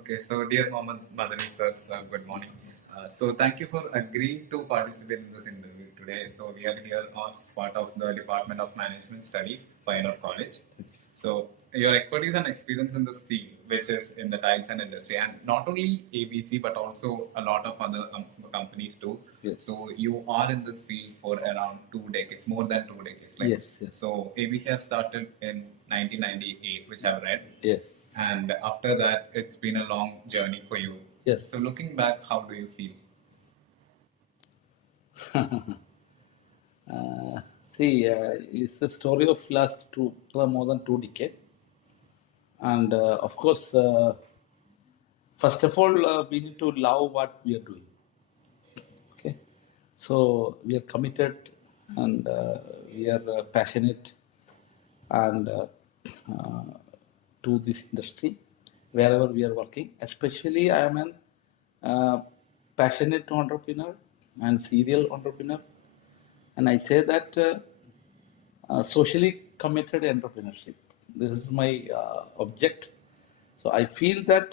Okay, so dear Muhammed Madani sir, good morning. So thank you for agreeing to participate in this interview today. So we are here as part of the Department of Management Studies, Payyanur College. So your expertise and experience in this field, which is in the tiles and industry, and not only ABC but also a lot of other companies too. Yes. So you are in this field for around 2 decades, more than 2 decades. Yes. So ABC has started in 1998, which I've read. Yes. And after that, it's been a long journey for you. Yes. So looking back, how do you feel? It's a story of last more than 2 decades. And of course, first of all, we need to love what we are doing. Okay. So we are committed and we are passionate and to this industry wherever we are working. Especially, I am an passionate entrepreneur and serial entrepreneur, and I say that socially committed entrepreneurship. This is my object. So I feel that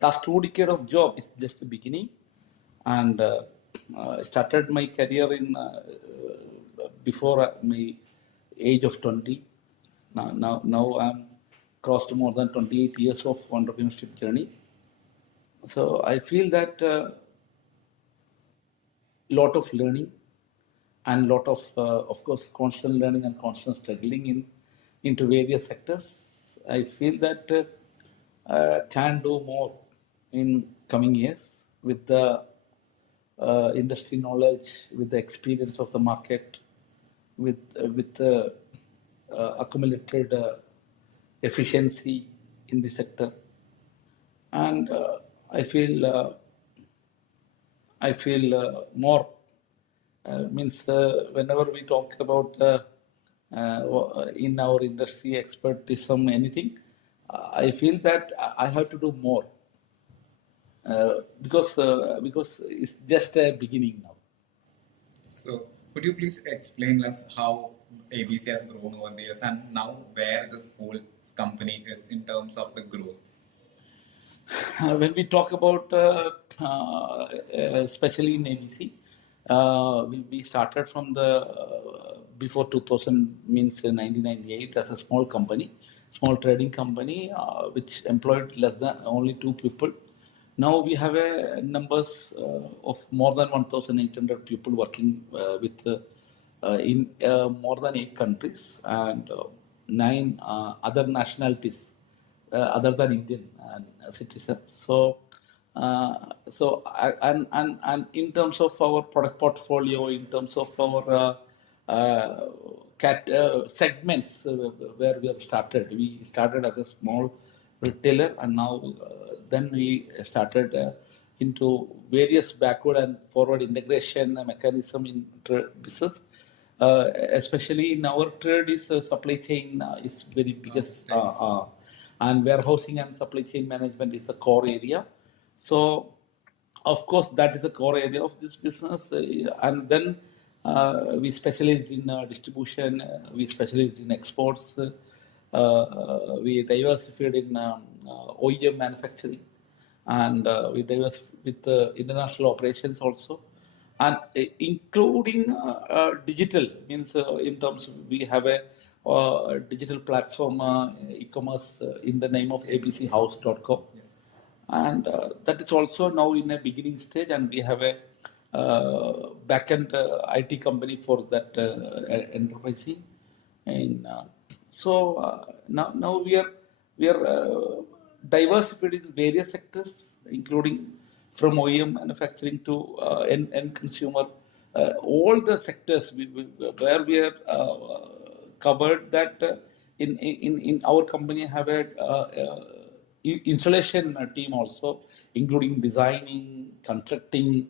last 2 decades of job is just the beginning, and I started my career in before my age of 20. Now I'm crossed more than 28 years of entrepreneurship journey. So I feel that lot of learning and lot of course, constant learning and constant struggling into various sectors. I feel that can do more in coming years with the industry knowledge, with the experience of the market, with accumulated efficiency in the sector, and I feel more means whenever we talk about in our industry expertism anything, I feel that I have to do more because it's just a beginning now. So could you please explain us how ABC has grown over the years and now where this whole company is in terms of the growth? When we talk about especially in ABC, we started from the before 2000, means 1998, as a small company, small trading company, which employed less than only 2 people. Now we have a numbers of more than 1,800 people working with in more than 8 countries and 9 other nationalities other than Indian citizens. And in terms of our product portfolio, in terms of our segments where we have started, we started as a small retailer, and now then we started into various backward and forward integration mechanism in business. Especially in our trade is supply chain is very biggest, and warehousing and supply chain management is the core area. So of course that is the core area of this business, and then we specialized in distribution, we specialized in exports, we diversified in OEM manufacturing, and we diversified with international operations also, and including digital, means in terms of we have a digital platform e-commerce in the name of abchouse.com. Yes. And that is also now in a beginning stage, and we have a back-end IT company for that enterprising. And now we are diversified in various sectors, including from OEM manufacturing to end consumer. All the sectors where we are covered, that in our company have a installation team also, including designing, constructing,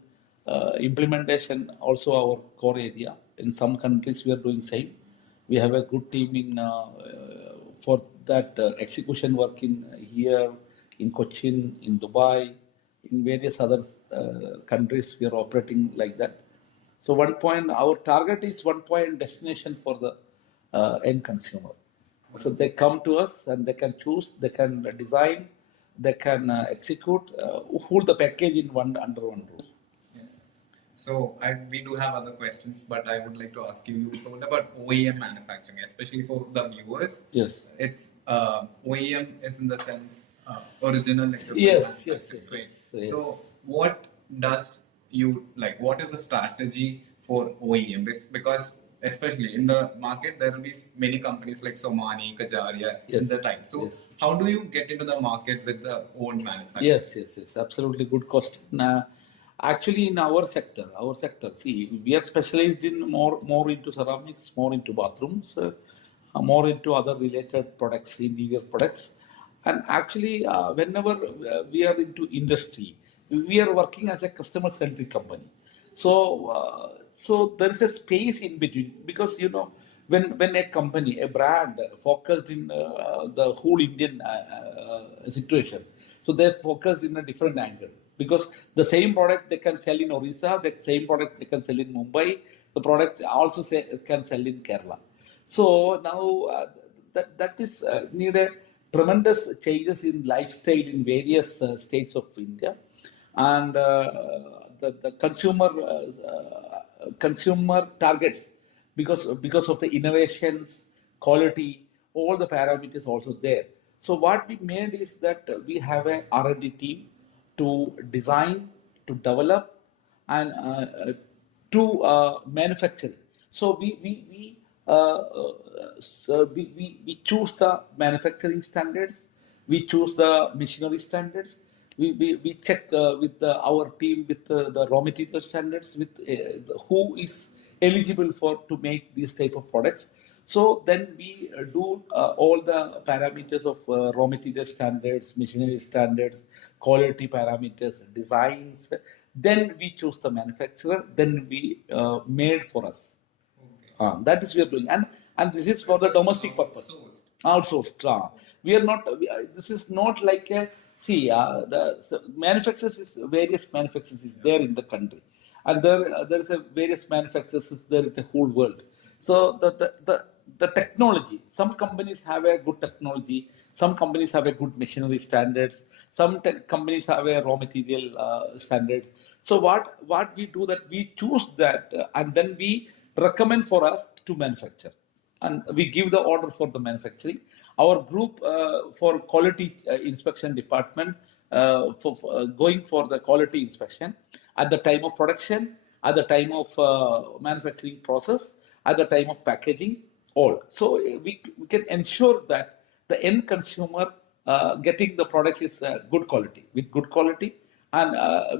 implementation, also our core area. In some countries we are doing same. We have a good team in for that execution work in here, in Cochin, in Dubai, in various other countries we are operating like that. So our target is 1 point destination for the end consumer. So they come to us and they can choose, they can design, they can execute, hold the package in under one roof. Yes. So we do have other questions, but I would like to ask you. You told about OEM manufacturing, especially for the viewers. Yes. It's OEM is in the sense original equipment Yes, manufacturing, yes, right? yes, So yes. what does you like? What is the strategy for OEM? Because especially in the market, there will be many companies like Somani, Kajaria in the Yes, time. So yes. how do you get into the market with the own manufacturing? Yes. Absolutely good question. Actually, in our sector, see, we are specialized in more into ceramics, more into bathrooms, more into other related products, interior products. And actually, whenever we are into industry, we are working as a customer-centric company. So there is a space in between because when a company, a brand focused in the whole Indian situation, so they're focused in a different angle because the same product they can sell in Orissa, the same product they can sell in Mumbai, the product also can sell in Kerala. So now that is need a tremendous changes in lifestyle in various states of India, and the consumer targets because of the innovations, quality, all the parameters also there. So what we made is that we have a R&D team to design, to develop, and to manufacture. So we choose the manufacturing standards, we choose the machinery standards, we check with our team with the raw material standards, with who is eligible for to make these type of products. So then we do all the parameters of raw material standards, machinery standards, quality parameters, designs. Then we choose the manufacturer. Then we made for us. That is we are doing, and this is for the domestic purpose. Outsourced. We are not. This is not like a see. Manufacturers is various manufacturers is there in the country, and there is a various manufacturers is there in the whole world. So the technology. Some companies have a good technology. Some companies have a good machinery standards. Some companies have a raw material standards. So what we do that we choose that and then we recommend for us to manufacture, and we give the order for the manufacturing. Our group for quality inspection department for going for the quality inspection at the time of production, at the time of manufacturing process, at the time of packaging, all. So we can ensure that the end consumer getting the products is good quality, with good quality, and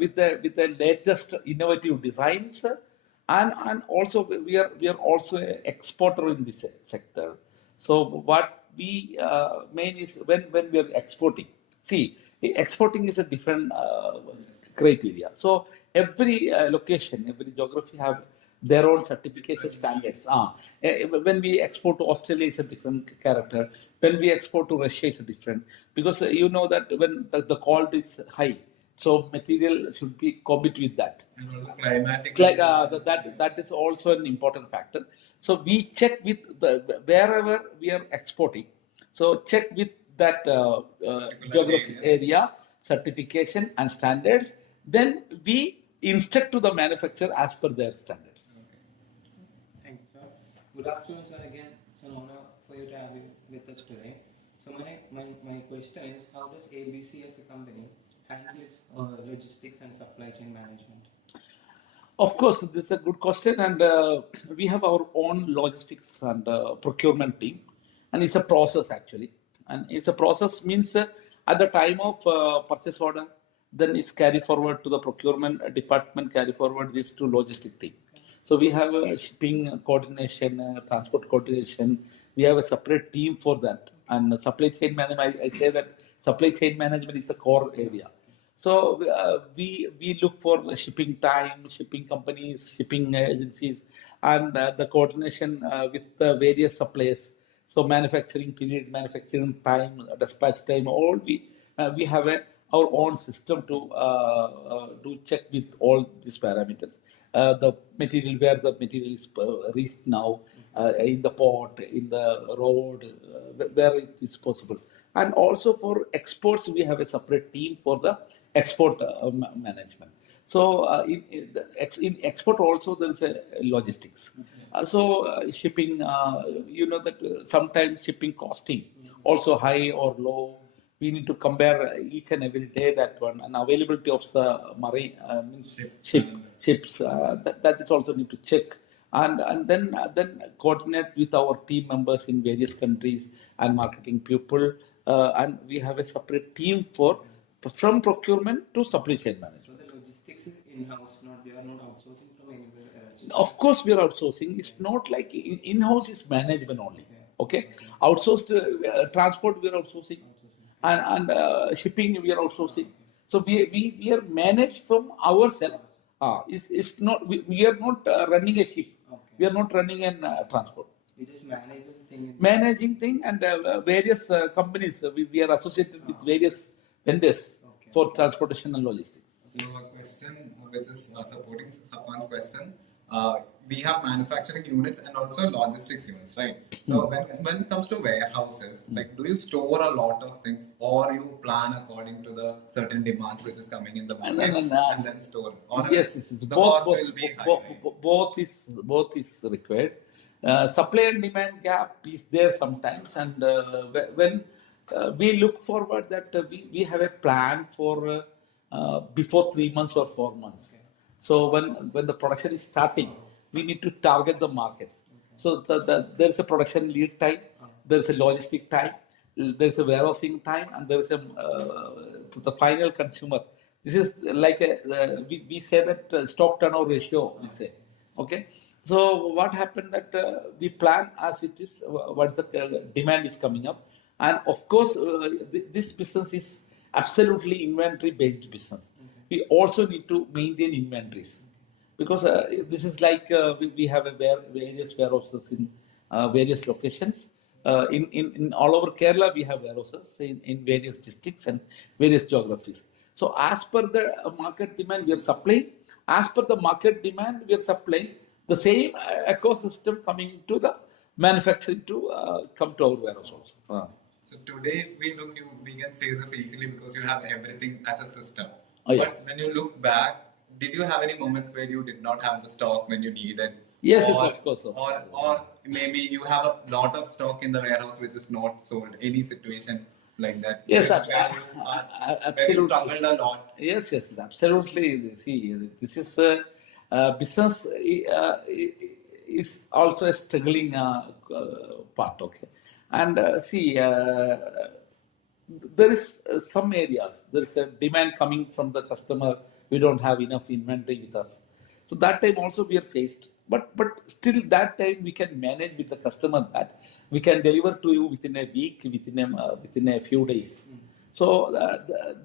with the latest innovative designs, and also we are also an exporter in this sector. So what we main is when we are exporting. See, exporting is a different criteria. So every location, every geography have their own certification standards. When we export to Australia, it's a different character. When we export to Russia, it's a different, because you know that when the quality is high, so material should be compete with that. And also climatic. Like that is also an important factor. So we check with wherever we are exporting. So check with that geographic area, certification and standards. Then we instruct to the manufacturer as per their standards. Thank you, sir. Good afternoon, sir. Again, it's an honor for you to have you with us today. So my question is, how does ABC as a company handle its logistics and supply chain management? Of course, this is a good question, and we have our own logistics and procurement team, and it's a process actually. And it's a process means at the time of purchase order, then it's carry forward to the procurement department, carry forward this to logistic team. So we have a shipping coordination, transport coordination. We have a separate team for that, and supply chain management. I say that supply chain management is the core area. So we look for shipping time, shipping companies, shipping agencies, and the coordination with the various suppliers. So manufacturing period, manufacturing time, dispatch time, all we have our own system to check with all these parameters. The material, where the material is reached now, in the port, in the road, where it is possible. And also for exports, we have a separate team for the export management. So in export also there is a logistics. Shipping, you know that sometimes shipping costing also high or low. We need to compare each and every day that one, and availability of the marine means ships. That is also need to check, and then coordinate with our team members in various countries and marketing people, and we have a separate team for from procurement to supply chain management. So the logistics is in-house, not we are not outsourcing from anywhere else. Of course, we are outsourcing. It's not like in-house is management only. Okay, outsourced transport we are outsourcing, and shipping we are outsourcing. So we are managed from ourselves. It's not we are not running a ship. We are not running a transport. We just manage the thing. Managing thing, and various companies. We are associated with various vendors for transportation and logistics. So a question which is supporting Safan's question. We have manufacturing units and also logistics units, right? So when it comes to warehouses, like, do you store a lot of things, or you plan according to the certain demands which is coming in the market and then store? Or Yes, the both, cost will be high. Right? both is required. Supply and demand gap is there sometimes, and when we look forward that we have a plan for before 3 months or 4 months. So when the production is starting, we need to target the markets. So there is a production lead time, there is a logistic time, there is a warehousing time, and there is a to the final consumer. This is like we say that stock turnover ratio. We say, okay. So what happened that we plan as it is, what the demand is coming up, and of course this business is absolutely inventory based business. We also need to maintain inventories, because this is like we have various warehouses in various locations. In all over Kerala, we have warehouses in various districts and various geographies. So as per the market demand, we are supplying. As per the market demand, we are supplying the same ecosystem coming to the manufacturing to come to our warehouse also. So today, if we look, we can say this easily because you have everything as a system. Oh, yes. But when you look back, did you have any moments where you did not have the stock when you needed? Yes, or, yes, of course. Or maybe you have a lot of stock in the warehouse which is not sold. Any situation like that? Yes, where you absolutely. struggled a lot. Yes, absolutely. See, this is business is also a struggling part. Okay, and there is some areas, there is a demand coming from the customer. We don't have enough inventory with us. So that time also we are faced. But still that time we can manage with the customer that we can deliver to you within a week, within a few days. So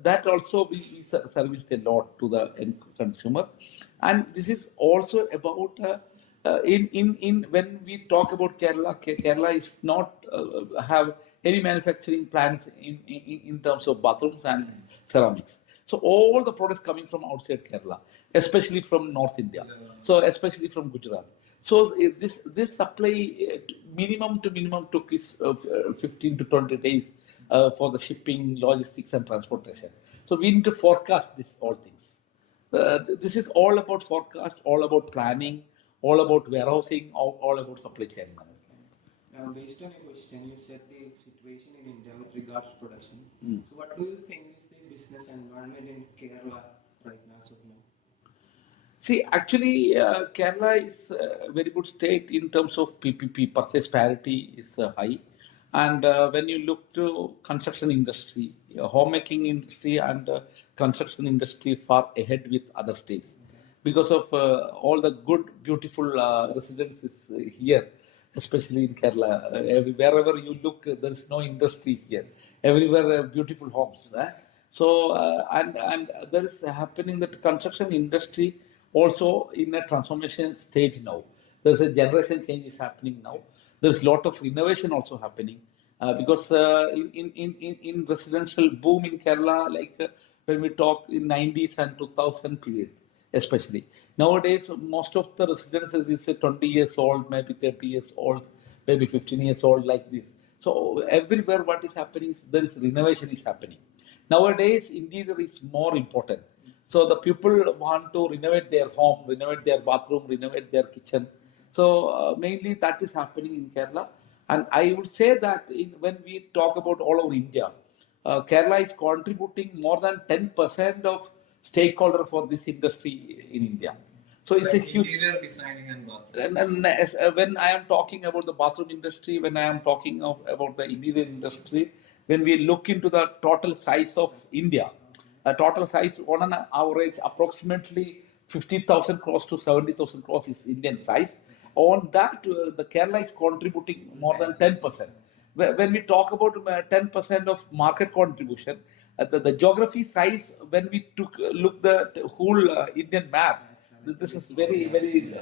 that also we serviced a lot to the end consumer. And this is also about in when we talk about Kerala is not have any manufacturing plants in terms of bathrooms and ceramics. So all the products coming from outside Kerala, especially from North India, so especially from Gujarat. So this supply minimum took is 15 to 20 days for the shipping, logistics, and transportation. So we need to forecast all things. This is all about forecast, all about planning, all about warehousing, all about supply chain management. Based on your question, you said the situation in India with regards to production. So what do you think is the business environment in Kerala right now? See, actually, Kerala is a very good state in terms of PPP, purchase parity is high. And when you look to construction industry, homemaking industry and construction industry far ahead with other states. Because of all the good, beautiful residences here, especially in Kerala. Wherever you look, there is no industry here. Everywhere beautiful homes. So, and there is happening that construction industry also in a transformation stage now. There's a generation change is happening now. There's a lot of innovation also happening because in residential boom in Kerala, like when we talk in 90s and 2000 period, especially. Nowadays, most of the residences is 20 years old, maybe 30 years old, maybe 15 years old, like this. So everywhere what is happening is there is renovation is happening. Nowadays, interior is more important. So the people want to renovate their home, renovate their bathroom, renovate their kitchen. So mainly that is happening in Kerala. And I would say that when we talk about all over India, Kerala is contributing more than 10% of stakeholder for this industry in India. So it's Like a huge. interior designing and bathroom. When I am talking about the bathroom industry, when I am talking about the interior industry, when we look into the total size of India, a total size on an average approximately 50,000 crores to 70,000 crores is Indian size. On that, the Kerala is contributing more than 10%. When we talk about 10% of market contribution, the geography size, when we took look the whole Indian map, this is very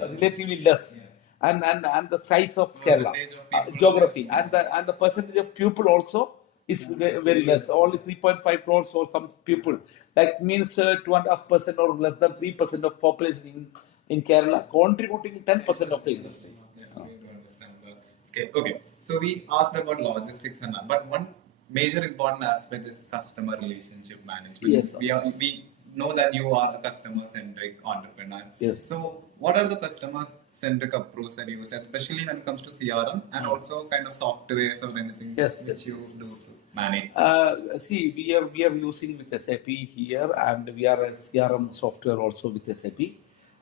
relatively less. And the size of Kerala, Percentage of people geography, and the percentage of people also is very less. Only 3.5 crores or some people. Like means 2.5% or less than 3% of population in Kerala contributing 10% of the industry. Yeah, okay, to understand the scale. Okay, so we asked about logistics and all, but one major important aspect is customer relationship management. Yes, of course. We know that you are a customer centric entrepreneur. Yes. So, what are the customer centric approach that you use, especially when it comes to CRM and also kind of softwares or anything Yes, which you yes. do to manage this? See, we are using with SAP here, and we are a CRM software also with SAP.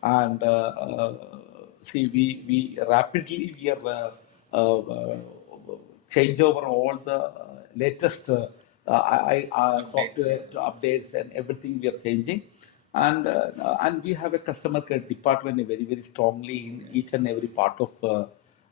And see, we rapidly we are change over all the latest software updates and everything we are changing. And we have a customer care department very strongly in each and every part of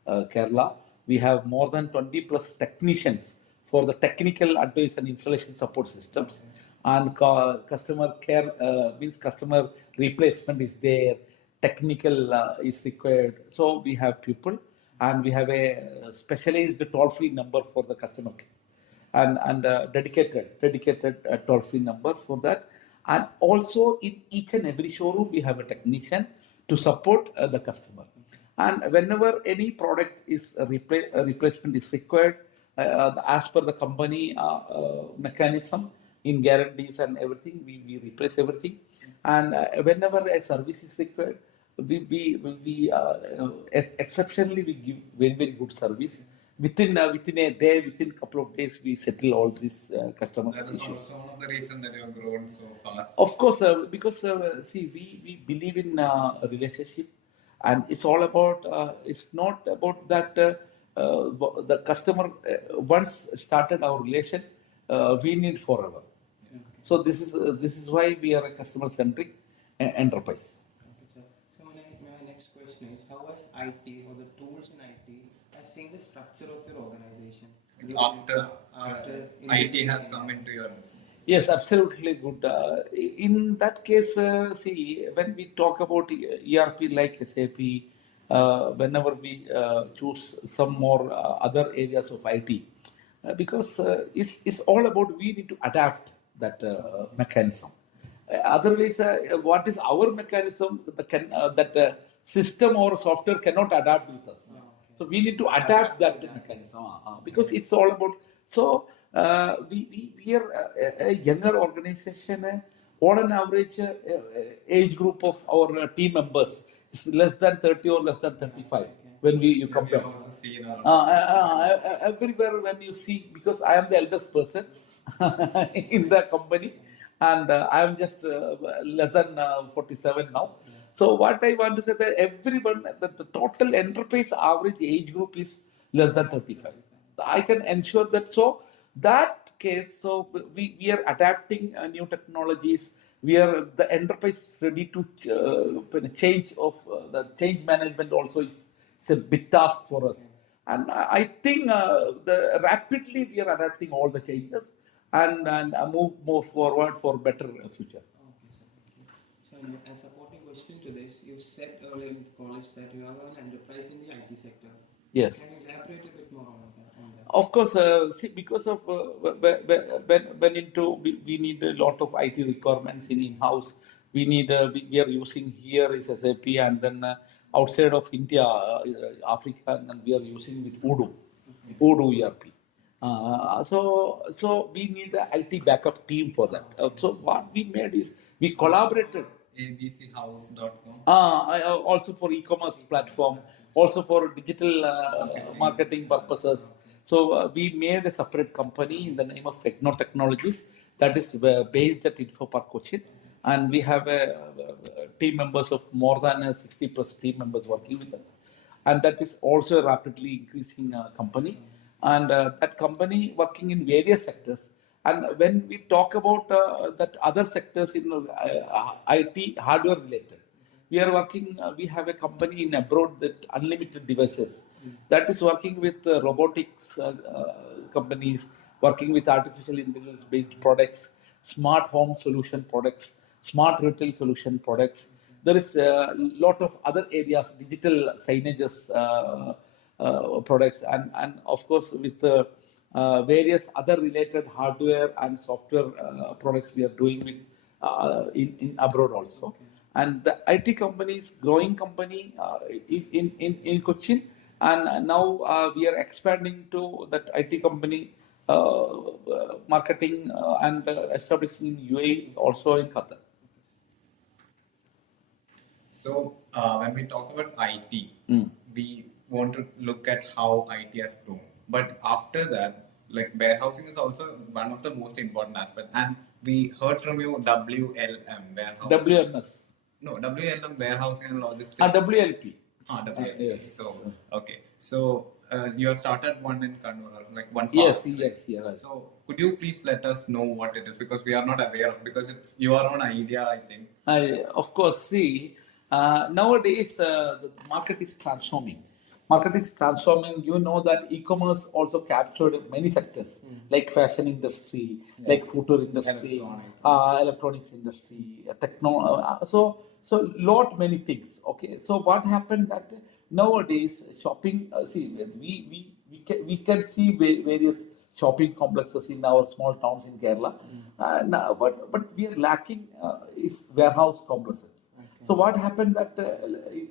Kerala. We have more than 20 plus technicians for the technical advice and installation support systems. And customer care means customer replacement is there, technical is required. So we have people, and we have a specialized toll-free number for the customer care, and dedicated toll-free number for that. And also in each and every showroom we have a technician to support the customer. And whenever any product is a replacement is required, as per the company mechanism in guarantees and everything, we replace everything. And whenever a service is required, exceptionally we give very good service. Within a day, within a couple of days, we settle all these customer That is issues. also one of the reasons that you have grown so fast. Of course, because see, we believe in a relationship, and it's all about. It's not about that the customer once started our relation, we need forever. So this is why we are a customer centric enterprise. Okay, sir. So my next question is, how has IT or the tools in IT has changed the structure of your organization? After IT has come into your business. Yes, absolutely good. In that case, see, when we talk about ERP like SAP, whenever we choose some more other areas of IT, because it's all about we need to adapt that mechanism. Otherwise, what is our mechanism? That system or software cannot adapt with us. So we need to adapt that mechanism because it's all about. So we are a younger organization. On an average age group of our team members is less than 30 or less than 35 when you We compare. have also seen Everywhere when you see, because I am the eldest person in the company, and I am just less than 47 now. So what I want to say that everyone, that the total enterprise average age group is less than 35. I can ensure that. So that case, so we are adapting new technologies. We are the enterprise ready to change of the change management also is it's a big task for us. And I think rapidly we are adapting all the changes and move forward for better future. Okay, sir. So, a supporting question to this, you said earlier in college that you are an enterprise in the IT sector. Yes. Can you elaborate a bit more on that? Of course, see, because of when we need a lot of IT requirements in-house. We are using here is SAP, and then outside of India, Africa, and then we are using with Odoo ERP. So we need a IT backup team for that. So what we made is we collaborated. abchouse.com. Also for e-commerce platform, also for digital marketing purposes. So we made a separate company in the name of Techno Technologies that is based at Info Park Cochin, and we have team members of more than 60 plus team members working with us, and that is also a rapidly increasing company, and that company working in various sectors. And when we talk about that other sectors in IT hardware related, we are working. We have a company in abroad that unlimited devices that is working with robotics companies, working with artificial intelligence based products, smart home solution products, smart retail solution products. There is a lot of other areas, digital signages products, and of course with various other related hardware and software products we are doing with in abroad also. And the IT company is growing company in Cochin, and now we are expanding to that IT company marketing and establishing in UAE, also in Qatar. So when we talk about IT, we want to look at how IT has grown. But after that, like warehousing is also one of the most important aspects. And we heard from you WLM, warehousing. WMS. No, WLM, warehousing and logistics. WLP. WLP. Yes. So, okay. So you have started one in Kannur, like one. Yes, farm, yes, yeah, right. So could you please let us know what it is, because we are not aware of, because it's your own idea, I think. Of course, see, nowadays the market is transforming. Market is transforming. You know that e-commerce also captured many sectors, like fashion industry, like footwear industry, electronics industry, techno. So lot many things. Okay. So what happened that nowadays shopping? See, we can see various shopping complexes in our small towns in Kerala, but we are lacking is warehouse complexes. So what happened that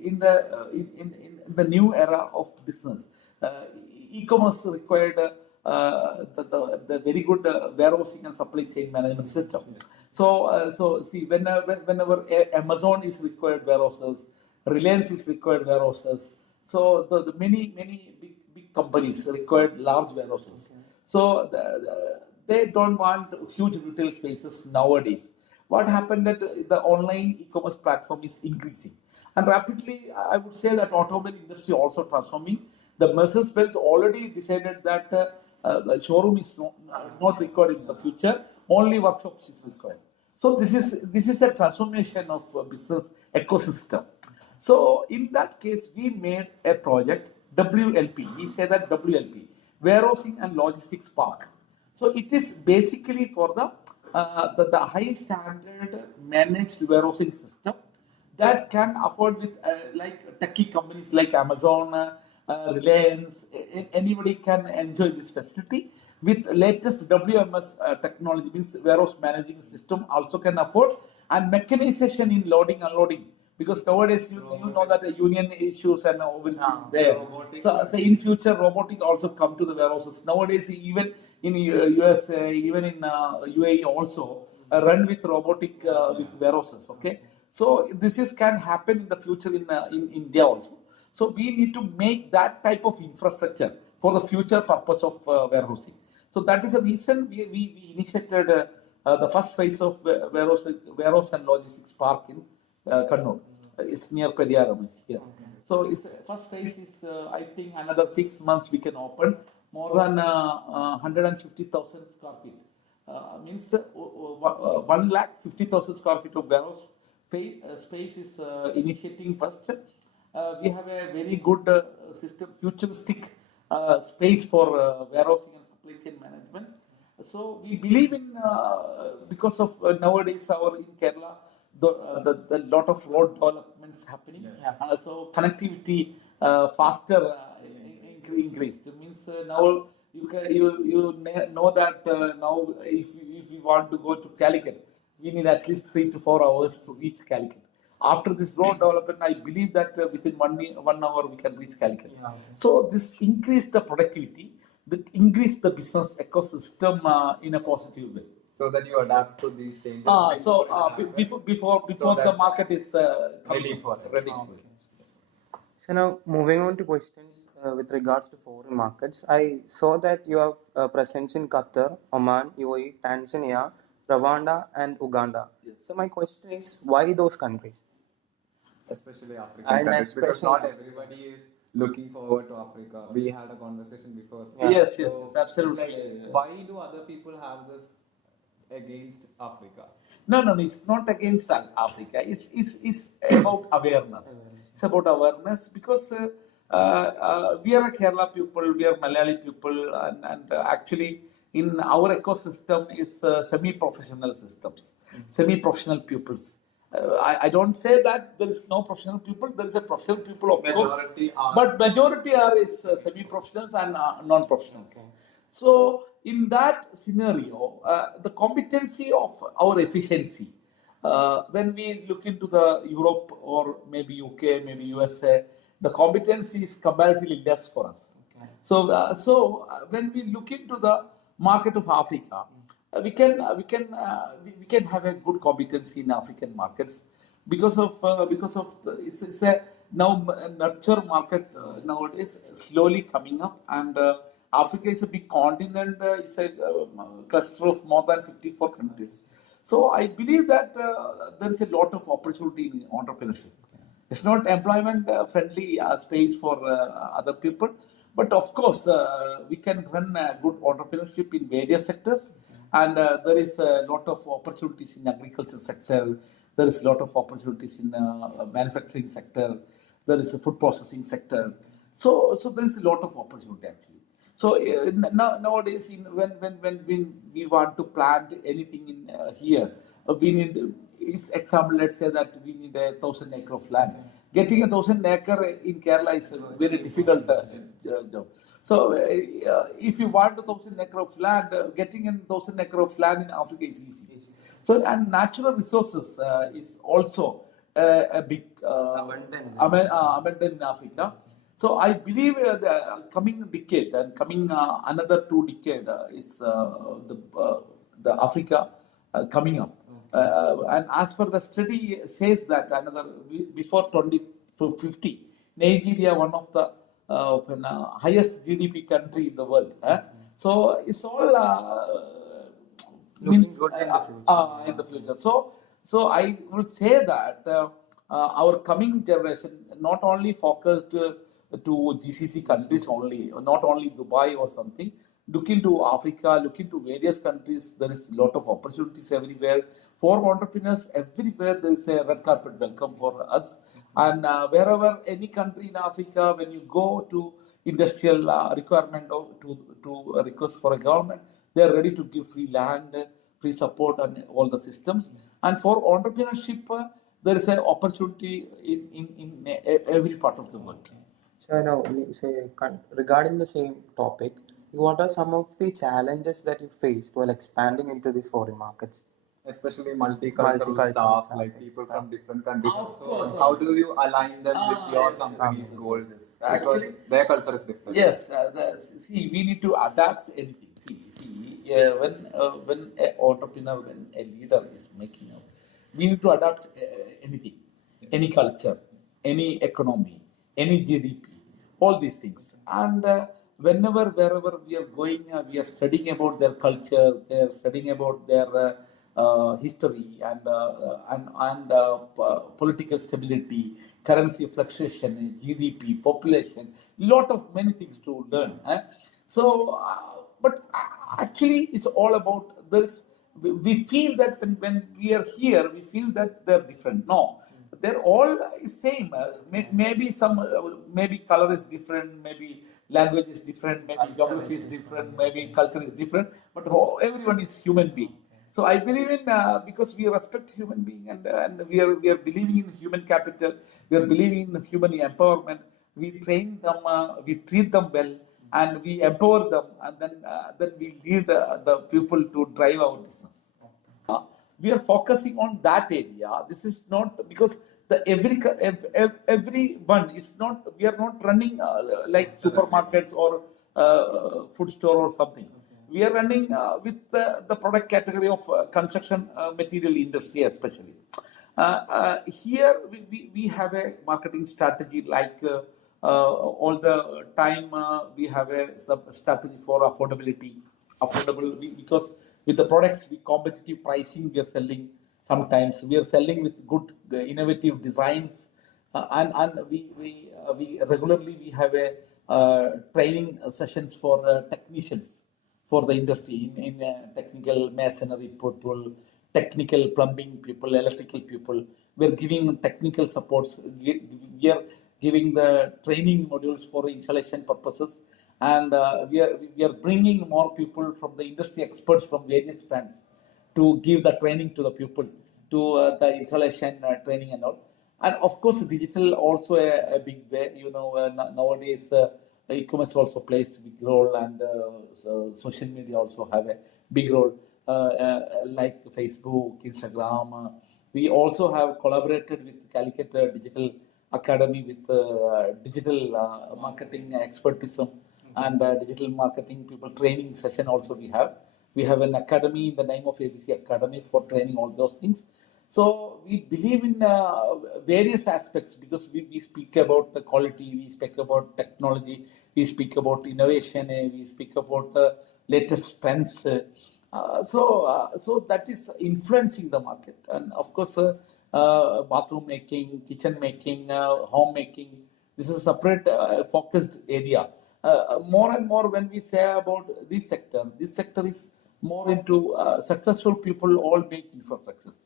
in the new era of business, e-commerce required the very good warehousing and supply chain management system. So see, whenever Amazon is required warehouses, Reliance is required warehouses. So the many big companies required large warehouses. So they don't want huge retail spaces nowadays. What happened that the online e-commerce platform is increasing, and rapidly I would say that automobile industry also transforming. The Mercedes-Benz already decided that the showroom is not required in the future, only workshops is required. So this is the transformation of business ecosystem. So in that case, we made a project WLP. We say that WLP, warehousing and logistics park. So it is basically for the high standard managed warehousing system that can afford with like techie companies like Amazon, Reliance. Anybody can enjoy this facility with latest WMS technology, means warehouse managing system also can afford, and mechanization in loading unloading, because nowadays you know that the union issues and will be there. So in future robotic also come to the warehouses. Nowadays even in US, even in UAE also run with robotic with warehouses. Okay, so this is can happen in the future in India also. So we need to make that type of infrastructure for the future purpose of warehousing. So that is the reason we initiated the first phase of warehouse and logistics park in Kannur. It's near Payyanur here. So it's, first phase is I think another 6 months we can open more than 150,000 square feet. Means 150,000 square feet of warehouse space is initiating first. We have a very good system, futuristic space for warehousing and supply chain management. So we believe in because of nowadays our in Kerala the lot of road developments happening. So connectivity faster increased. It means now know that now if we want to go to Calicut, we need at least 3 to 4 hours to reach Calicut. After this road development, I believe that within 1 hour we can reach Calicut. Yeah, okay. So this increased the productivity, that increased the business ecosystem in a positive way. So that you adapt to these changes. Before So the that- market is Ready for it. ready. Okay. So now moving on to questions with regards to foreign markets, I saw that you have presence in Qatar, Oman, UAE, Tanzania, Rwanda, and Uganda. So my question is, why those countries? Especially African And countries, because especially not Africa. everybody is looking forward to Africa. We had a conversation before. Yeah. Yes, yes, So yes, absolutely. it's like, why do other people have this against Africa? No, it's not against Africa. It's about awareness. It's about awareness because we are a Kerala people, we are Malayali people, and actually in our ecosystem is semi-professional systems, semi-professional pupils. I don't say that there is no professional people. There is a professional people, of Majority course, are- but majority are is semi-professionals and non-professionals. So in that scenario, the competency of our efficiency, when we look into the Europe or maybe UK, maybe USA, the competency is comparatively less for us. Okay. So when we look into the market of Africa, we can have a good competency in African markets because of it's a now nurture market nowadays slowly coming up, and Africa is a big continent. It's a cluster of more than 54 countries. So I believe that there is a lot of opportunity in entrepreneurship. It's not employment friendly space for other people, but of course we can run good entrepreneurship in various sectors, and there is a lot of opportunities in agriculture sector. There is a lot of opportunities in manufacturing sector. There is a food processing sector. So there is a lot of opportunity actually. So nowadays, when we want to plant anything in here, we need. Example, let's say that we need 1,000 acre of land. Getting 1,000 acre in Kerala is a very difficult job. So if you want 1,000 acre of land, getting 1,000 acre of land in Africa is easy. So and natural resources is also a big abundant in Africa. So I believe the coming decade and coming another 2 decades is the Africa coming up. And as per the study says that before 2050, Nigeria one of the highest GDP country in the world. So it's all Looking means good in the future. in the future. So I would say that our coming generation not only focused to GCC countries only, not only Dubai or something. Look into Africa, look into various countries. There is a lot of opportunities everywhere for entrepreneurs. Everywhere there is a red carpet welcome for us. And wherever any country in Africa, when you go to industrial requirement to request for a government, they are ready to give free land, free support, and all the systems. And for entrepreneurship, there is an opportunity in every part of the world. So now, regarding the same topic, what are some of the challenges that you faced while expanding into these foreign markets? Especially multicultural staff, like people from different countries. Of So course. how do you align them with your company's goals? Because their culture is different. Yes, see, we need to adapt anything. When an entrepreneur, when a leader is making up, we need to adapt anything, any culture, any economy, any GDP, all these things. And wherever we are going, we are studying about their culture, they are studying about their history and political stability, currency fluctuation, GDP, population, lot of many things to learn. So, but actually, it's all about this. We feel that when we are here, we feel that they're different. No, they're all same. Maybe maybe color is different, maybe language is different, maybe geography is different, maybe culture is different, but everyone is human being. So I believe in because we respect human being and we are believing in human capital, we are believing in human empowerment. We train them, we treat them well, and we empower them, and then we lead the people to drive our business. We are focusing on that area. This is not because the everyone is not. We are not running like supermarkets or food store or something. We are running with the product category of construction material industry, especially. Here we have a marketing strategy like all the time we have a strategy for affordability. Because with the products we competitive pricing we are selling. Sometimes we are selling with good innovative designs, and we regularly we have a training sessions for technicians for the industry in technical masonry people, technical plumbing people, electrical people. We are giving technical supports. We are giving the training modules for installation purposes, and we are bringing more people from the industry experts from various brands to give the training to the people, to the installation training and all. And of course, digital also a big way. Nowadays e-commerce also plays a big role, and social media also have a big role, like Facebook, Instagram. We also have collaborated with Calicut Digital Academy with digital marketing expertism and digital marketing people training session also we have. We have an academy in the name of ABC Academy for training all those things. So we believe in various aspects because we speak about the quality, we speak about technology, we speak about innovation, we speak about latest trends. So that is influencing the market, and of course, bathroom making, kitchen making, home making. This is a separate focused area. More and more when we say about this sector is more into successful people all make infrastructures.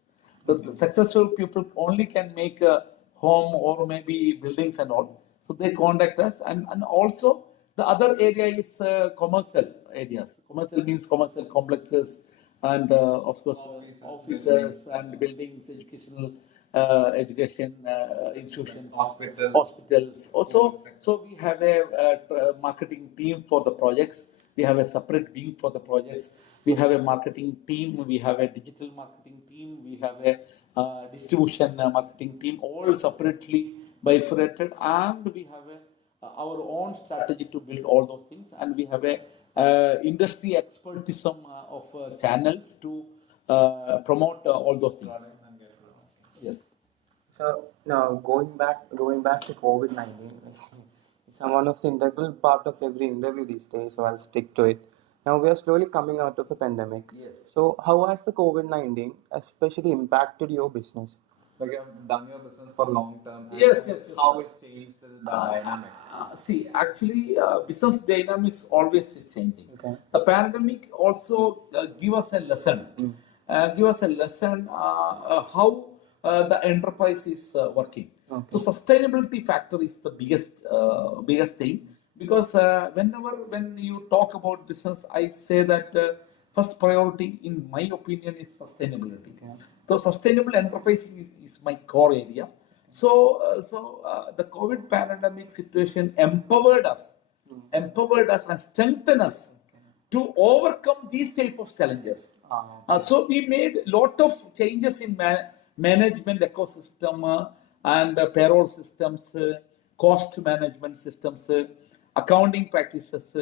The successful people only can make a home or maybe buildings and all. So they contact us, and also the other area is commercial areas. Commercial means commercial complexes, and of course offices and buildings, education institutions, hospitals. Also, so we have a marketing team for the projects. We have a separate wing for the projects. We have a marketing team. We have a digital marketing team. We have a distribution marketing team, all separately bifurcated, and we have our own strategy to build all those things. And we have a industry expertism of channels to promote all those things. Yes. So now going back to COVID-19, it's one of the integral part of every interview these days. So I'll stick to it. Now we are slowly coming out of a pandemic. Yes. So how has the COVID-19 especially impacted your business? Like you've done your business for long term. Yes. How it changed the dynamic? See, actually, business dynamics always is changing. Okay. The pandemic also give us a lesson. How the enterprise is working. Okay. So sustainability factor is the biggest thing, because when you talk about business, I say that first priority, in my opinion, is sustainability. Okay. So sustainable enterprise is my core area. So the COVID pandemic situation empowered us and strengthened us to overcome these type of challenges. So we made a lot of changes in management ecosystem and payroll systems, cost management systems, accounting practices,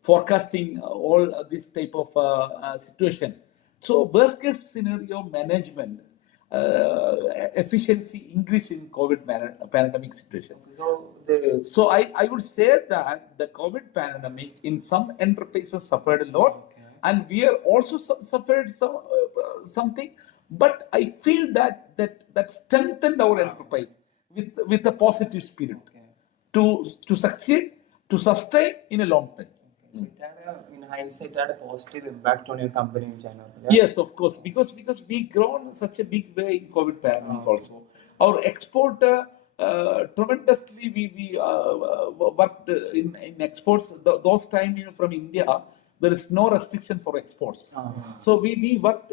forecasting, all this type of situation. So worst case scenario management, efficiency increase in COVID pandemic situation. So I would say that the COVID pandemic in some enterprises suffered a lot, and we are also suffered something. But I feel that strengthened our enterprise with a positive spirit to succeed, to sustain in a long time. So it had in hindsight, it had a positive impact on your company in general. Yeah? Yes, of course, because we grown such a big way in COVID pandemic also. Our export tremendously. We worked in exports. Those time from India, there is no restriction for exports. So we worked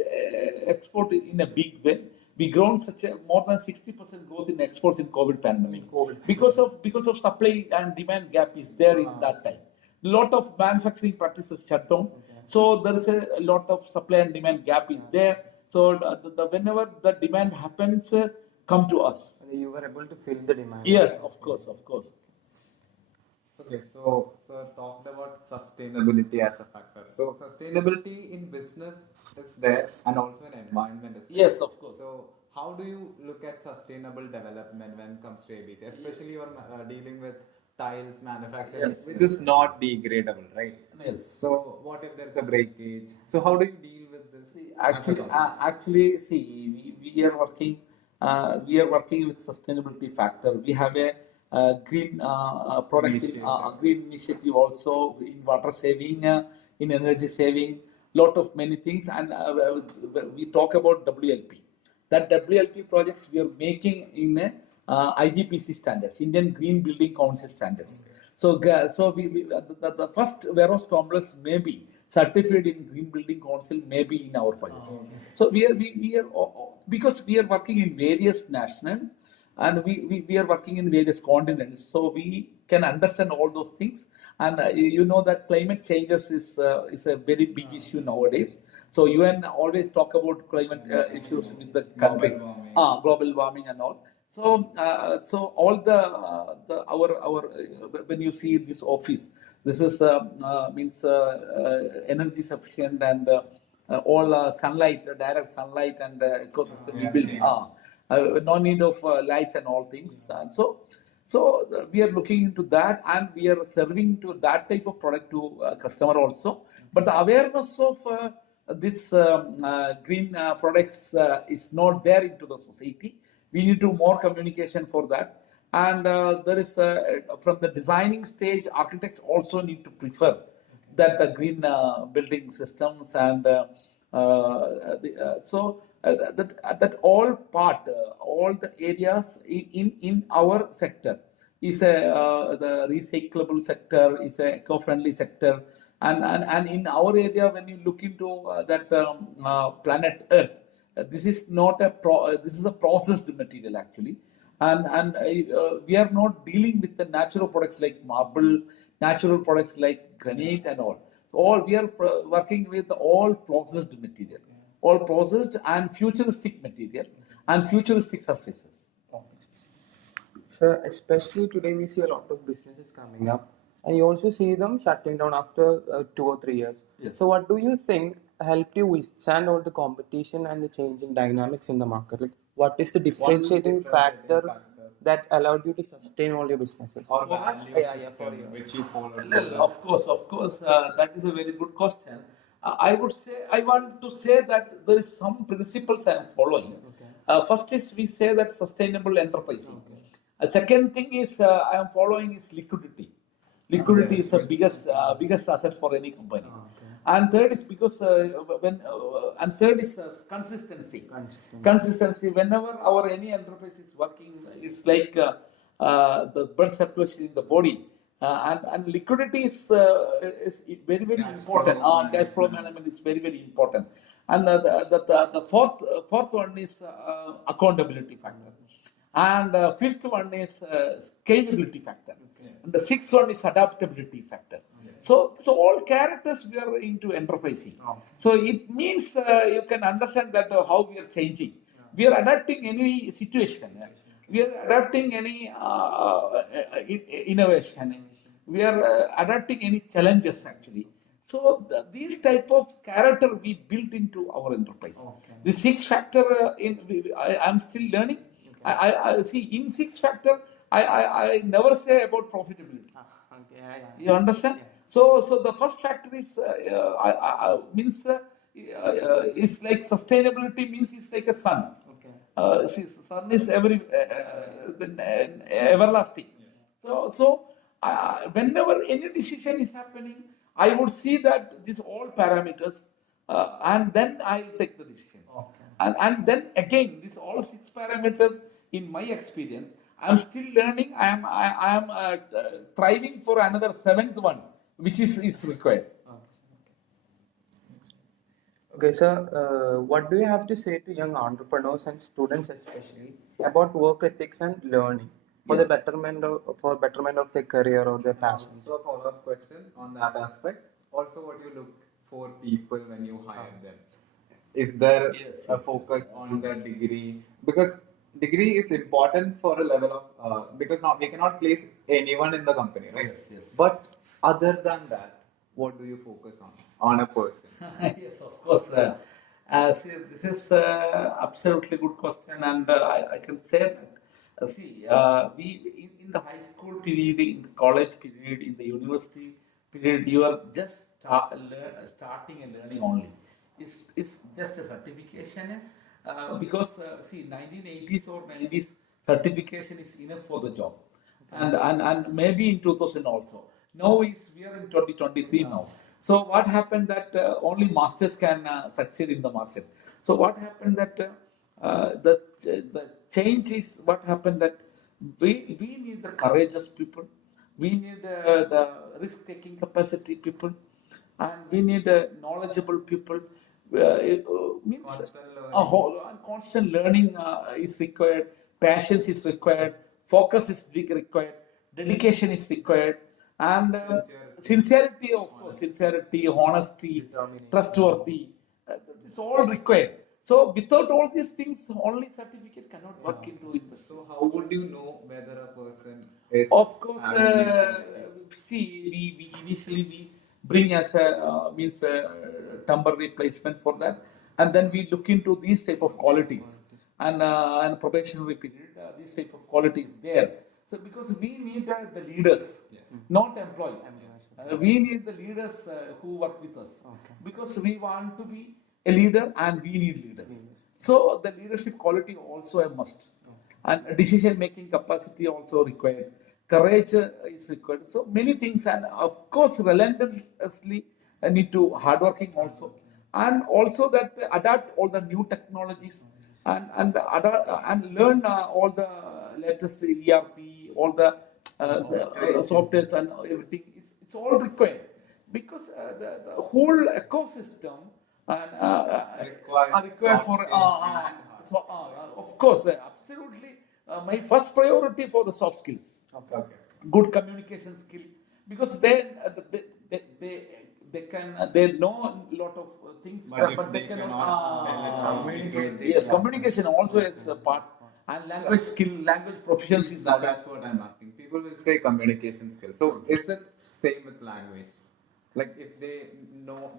export in a big way. We grown such a more than 60% growth in exports in COVID pandemic because of supply and demand gap is there in that time. lot of manufacturing practices shut down. So there is a lot of supply and demand gap is there. So whenever the demand happens, come to us. You were able to fill the demand. Yes, of course, of course. Okay, so sir talked about sustainability as a factor. So sustainability in business is there and also in environment is there. Yes, of course. So how do you look at sustainable development when it comes to ABC? Especially you're dealing with tiles manufacturing, Yes, which is not degradable, right? Yes. So what if there's a breakage? So how do you deal with this? Actually, see, we are working with sustainability factor. We have a green products in green initiative also in water saving, in energy saving, lot of many things, and we talk about WLP. That WLP projects we are making in a, IGBC standards, Indian Green Building Council standards. So the first warehouse complex may be certified in Green Building Council, may be in our projects. So we are because we are working in various national and we are working in various continents, so we can understand all those things. And you know that climate changes is a very big issue nowadays. So UN always talk about climate issues with the countries, global warming and all. So all our when you see this office, this is means energy sufficient and all sunlight, direct sunlight and ecosystem we build. No need of lights and all things. And so we are looking into that, and we are serving to that type of product to customer also. But the awareness of this green products is not there into the society. We need to more communication for that. And there is from the designing stage, architects also need to prefer that the green building systems and that all part, all the areas in our sector is the recyclable sector, is a eco-friendly sector, and in our area when you look into that planet Earth, this is not a this is a processed material actually. And we are not dealing with the natural products like marble, natural products like granite and all. So all we are working with all processed material, all processed and futuristic material and futuristic surfaces. So especially today we see a lot of businesses coming up, and you also see them shutting down after 2 or 3 years. Yes. So what do you think helped you withstand all the competition and the changing dynamics in the market? Like, what is the differentiating factor that allowed you to sustain all your businesses? Or For us, value for you. which you follow. Well, of course, that is a very good question. I want to say that there is some principles I am following. First is we say that sustainable enterprising. Second thing is I am following is liquidity. Liquidity is the biggest asset for any company. And third is because and third is consistency. Consistency. Whenever our any enterprise is working, it's like the blood circulation in the body. And liquidity is very important. Cash flow management is very important. And the fourth one is accountability factor. And fifth one is scalability factor. And the sixth one is adaptability factor. So all characters we are into enterprising. So it means you can understand that how we are changing. We are adapting any situation. We are adapting any innovation. We are adapting any challenges actually. So these type of character we built into our enterprise. The six factor I am still learning. I see in six factor I never say about profitability. You understand? So the first factor is means is like sustainability means it's like a sun. See, sun is everlasting. So whenever any decision is happening, I would see that these all parameters, and then I'll take the decision. And then again, these all six parameters, in my experience, I'm still learning. I am thriving for another seventh one, which is required. Okay, sir, what do you have to say to young entrepreneurs and students especially about work ethics and learning? for the Yes. betterment of their career or their passion. Also a follow-up question on that aspect. Also, what you look for people when you hire them. Is there Yes, a yes, focus yes. on the degree? Because degree is important for a level of because now we cannot place anyone in the company, right? Yes, yes. But other than that, what do you focus on a person? Yes, of course. See, this is absolutely good question, and I can say that. We in the high school period, in the college period, in the university period, you are just starting and learning only. It's just a certification because see, 1980s or 90s certification is enough for the job, and maybe in 2000 also. Now is we are in 2023 now. So what happened that only masters can succeed in the market. So what happened that the change is what happened that we need the courageous people, we need the risk taking capacity people, and we need knowledgeable people. It means Constant learning. a whole constant learning is required, patience is required, focus is required, dedication is required, and sincerity, of course, sincerity, honesty, trustworthy, it's all required. So without all these things, only certificate cannot work into industry. So how would you know whether a person is Of course, having these qualities? see, we initially we bring as a means temporary placement for that, and then we look into these type of qualities, and probationary period, these type of qualities there. So because we need the leaders, Yes. not employees. We need the leaders who work with us because we want to be a leader and we need leaders. So the leadership quality also a must, and decision making capacity also required. Courage is required. So many things, and of course, relentlessly need to hardworking also, and also that adapt all the new technologies and learn all the latest ERP, all the softwares and everything. It's all required because the whole ecosystem and are required for. Of course, absolutely. My first priority for the soft skills, Okay. good communication skill, because then they can they know a lot of things, But if but they they cannot cannot communicate, Yes, communication also is a part, and language skill, language proficiency is required. That's what I'm asking. People will say communication skills. So is it same with language? Like if they know,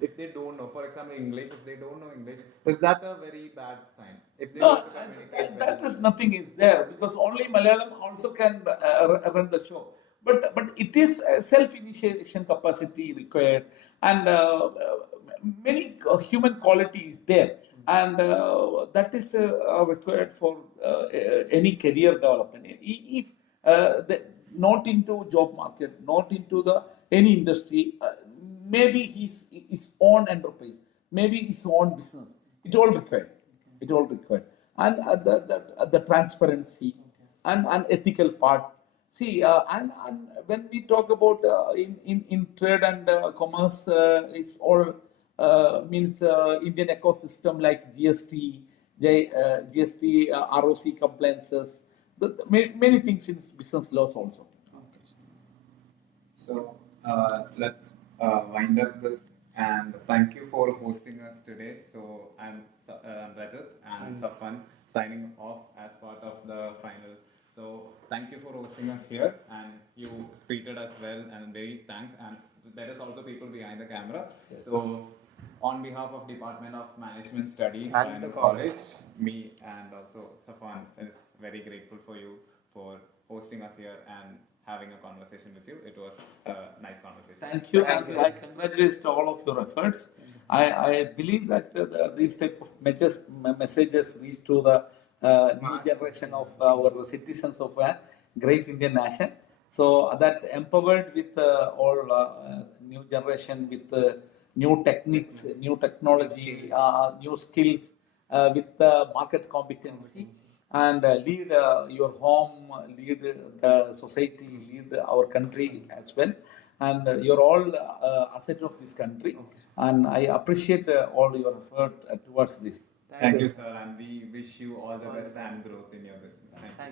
if they don't know, for example, English, if they don't know English, is that a very bad sign? If they No, don't communicate that well. is nothing is there because only Malayalam also can run the show. But it is self-initiation capacity required, and many human quality is there, and that is required for any career development. If not into job market, not into the any industry, maybe his own enterprise, maybe his own business. It all required. It all required, and the transparency and ethical part. See, and when we talk about in trade and commerce, it's all means Indian ecosystem like GST, GST, ROC compliances, many things in business laws also. So let's wind up this and thank you for hosting us today. So I'm Rajat and Safan signing off as part of the final. So thank you for hosting us here and you treated us well and very thanks. And there is also people behind the camera. So on behalf of Department of Management Studies And and the college, college. me and also Safan is very grateful for you for hosting us here and having a conversation with you. It was a nice conversation. Thank you, and I congratulate all of your efforts. I believe that these type of messages reach to the new generation of our citizens of a great Indian nation. So that empowered with all new generation with new techniques, new technology, new skills, with market competency, and lead your home, lead the society, lead our country as well. And you're all asset of this country, and I appreciate all your effort towards this. Thank you, sir, and we wish you all the best and growth in your business. Thank you.